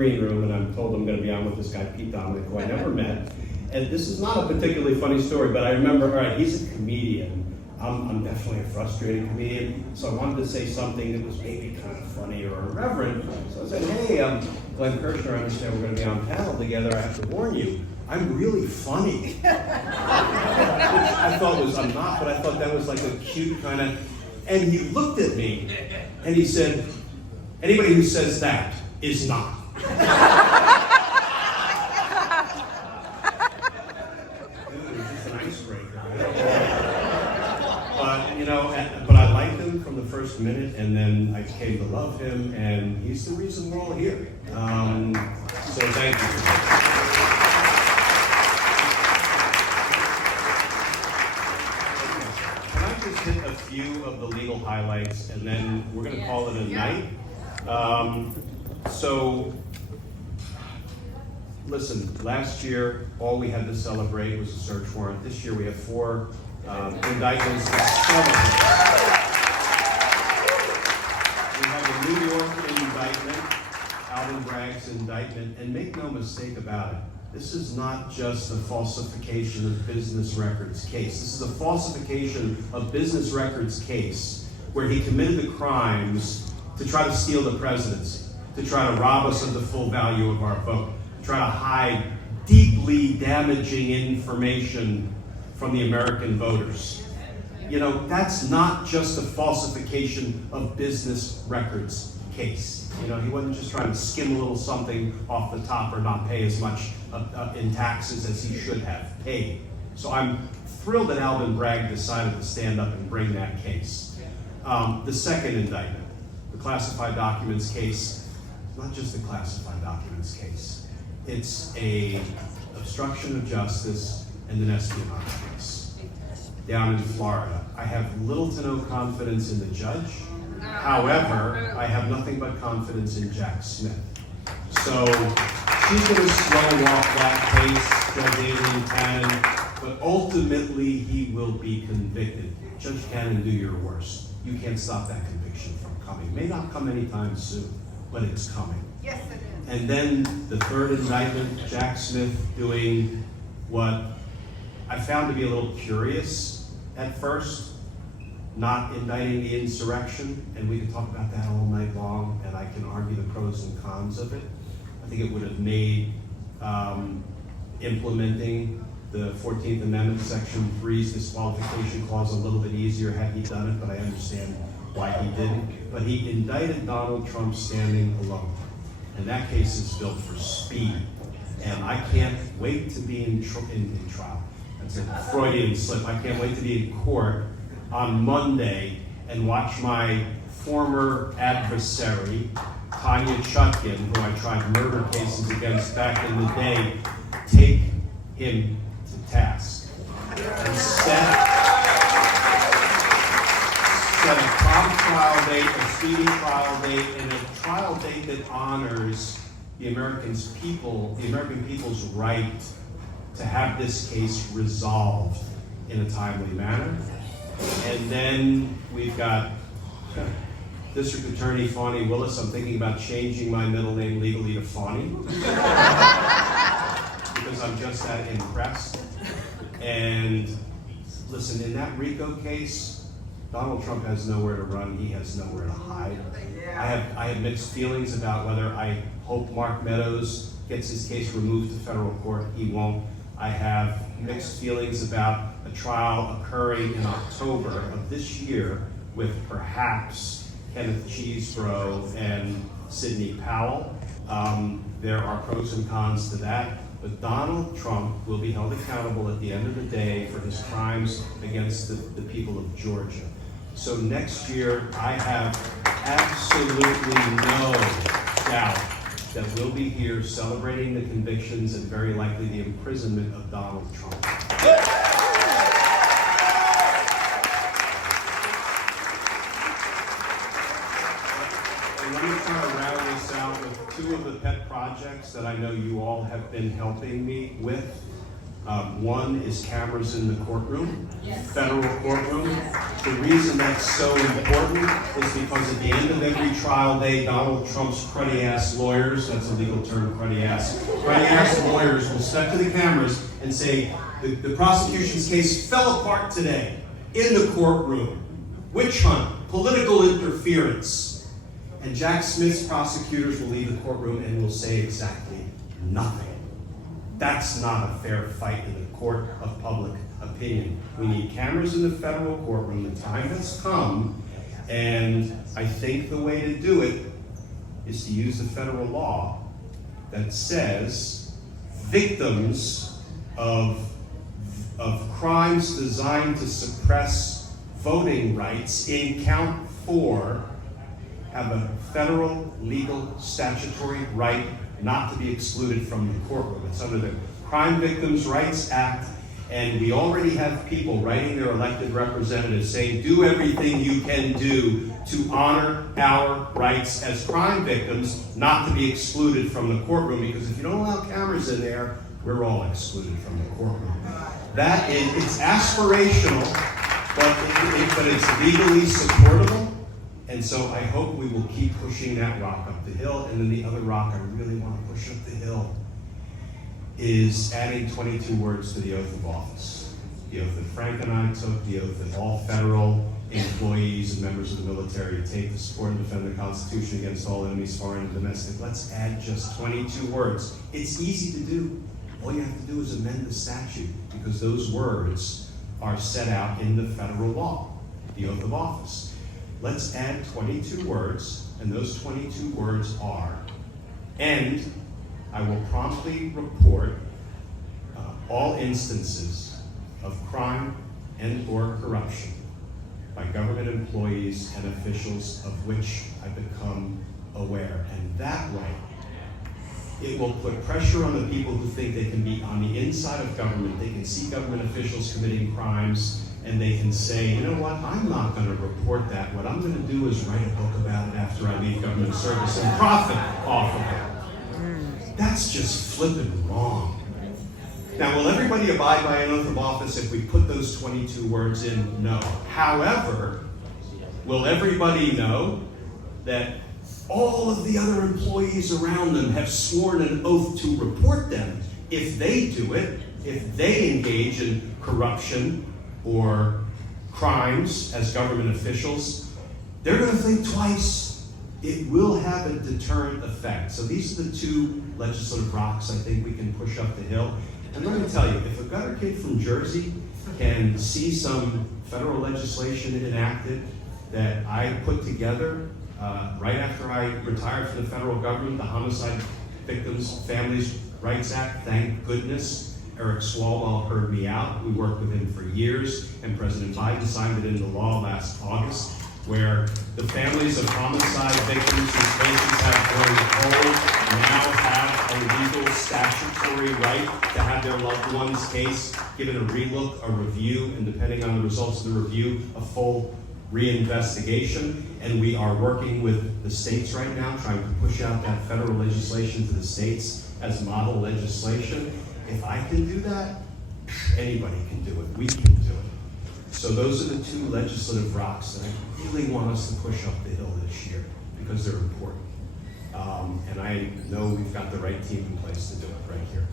green room, and I'm told I'm going to be on with this guy, Pete Dominic, who I never met. And this is not a particularly funny story, but I remember, all right, he's a comedian. I'm definitely a frustrated comedian, so I wanted to say something that was maybe kind of funny or irreverent. So I said, hey, Glenn Kirschner, I understand we're going to be on panel together. I have to warn you, I'm really funny. Which I thought was, I'm not, but I thought that was like a cute kind of, and he looked at me, and he said, anybody who says that is not. Dude, it was just an icebreaker. But I liked him from the first minute, and then I came to love him, and he's the reason we're all here. So thank you. Can I just hit a few of the legal highlights, and then we're going to call it a night? Listen, last year, all we had to celebrate was a search warrant. This year, we have 4 indictments to celebrate. We have a New York indictment, Alvin Bragg's indictment, and make no mistake about it, this is not just a falsification of business records case. This is a falsification of business records case where he committed the crimes to try to steal the presidency, to try to rob us of the full value of our vote, to try to hide deeply damaging information from the American voters. You know, that's not just a falsification of business records case. You know, he wasn't just trying to skim a little something off the top or not pay as much in taxes as he should have paid. So I'm thrilled that Alvin Bragg decided to stand up and bring that case. The second indictment, the classified documents case, not just the classified documents case. It's a obstruction of justice and an espionage case down in Florida. I have little to no confidence in the judge. However, I have nothing but confidence in Jack Smith. So she's going to slow walk that case, Judge Adrian Cannon, but ultimately he will be convicted. Judge Cannon, do your worst. You can't stop that conviction from coming. It may not come anytime soon, but it's coming. Yes, it is. And then the third indictment, Jack Smith doing what I found to be a little curious at first, not indicting the insurrection, and we can talk about that all night long, and I can argue the pros and cons of it. I think it would have made implementing the 14th Amendment, Section 3's disqualification clause a little bit easier had he done it, but I understand why he didn't. But he indicted Donald Trump standing alone. And that case is built for speed. And I can't wait to be in trial. That's a Freudian slip. I can't wait to be in court on Monday and watch my former adversary, Tanya Chutkin, who I tried murder cases against back in the day, take him to task and set a prompt trial date, a speedy trial date, and a trial date that honors the American people's right to have this case resolved in a timely manner. And then we've got District Attorney Fani Willis. I'm thinking about changing my middle name legally to Fani because I'm just that impressed. And listen, in that RICO case, Donald Trump has nowhere to run. He has nowhere to hide. I have mixed feelings about whether I hope Mark Meadows gets his case removed to federal court. He won't. I have mixed feelings about a trial occurring in October of this year with perhaps Kenneth Chesebro and Sidney Powell. There are pros and cons to that. But Donald Trump will be held accountable at the end of the day for his crimes against the people of Georgia. So next year, I have absolutely no doubt that we'll be here celebrating the convictions and very likely the imprisonment of Donald Trump. And let me try to round this out with 2 of the pet projects that I know you all have been helping me with. One is cameras in the courtroom, Yes. federal courtroom. The reason that's so important is because at the end of every trial day, Donald Trump's cruddy-ass lawyers, that's a legal term, cruddy-ass lawyers will step to the cameras and say, the prosecution's case fell apart today in the courtroom. Witch hunt, political interference. And Jack Smith's prosecutors will leave the courtroom and will say exactly nothing. That's not a fair fight in the court of public opinion. We need cameras in the federal courtroom. The time has come, and I think the way to do it is to use the federal law that says victims of crimes designed to suppress voting rights in count 4 have a federal legal statutory right not to be excluded from the courtroom. It's under the Crime Victims' Rights Act, and we already have people writing their elected representatives saying, do everything you can do to honor our rights as crime victims not to be excluded from the courtroom, because if you don't allow cameras in there, we're all excluded from the courtroom. That is, it's aspirational, but it's legally supportable. And so I hope we will keep pushing that rock up the hill. And then the other rock I really want to push up the hill is adding 22 words to the oath of office. The oath that Frank and I took, the oath that all federal employees and members of the military take to support and defend the Constitution against all enemies, foreign and domestic. Let's add just 22 words. It's easy to do. All you have to do is amend the statute, because those words are set out in the federal law, the oath of office. Let's add 22 words, and those 22 words are, and I will promptly report all instances of crime and or corruption by government employees and officials of which I become aware. And that way, it will put pressure on the people who think they can be on the inside of government. They can see government officials committing crimes, and they can say, you know what, I'm not going to report that. What I'm going to do is write a book about it after I leave government service and profit off of it. That's just flipping wrong. Now, will everybody abide by an oath of office if we put those 22 words in? No. However, will everybody know that all of the other employees around them have sworn an oath to report them? If they do it, if they engage in corruption or crimes as government officials, they're going to think twice. It will have a deterrent effect. So these are the two legislative rocks I think we can push up the hill. And let me tell you, if a gutter kid from Jersey can see some federal legislation enacted that I put together right after I retired from the federal government, the Homicide Victims Families Rights Act, thank goodness, Eric Swalwell heard me out. We worked with him for years, and President Biden signed it into law last August, where the families of homicide victims whose cases have grown cold now have a legal statutory right to have their loved one's case given a relook, a review, and depending on the results of the review, a full reinvestigation. And we are working with the states right now, trying to push out that federal legislation to the states as model legislation. If I can do that, anybody can do it. We can do it. So those are the two legislative rocks that I really want us to push up the hill this year, because they're important. And I know we've got the right team in place to do it right here.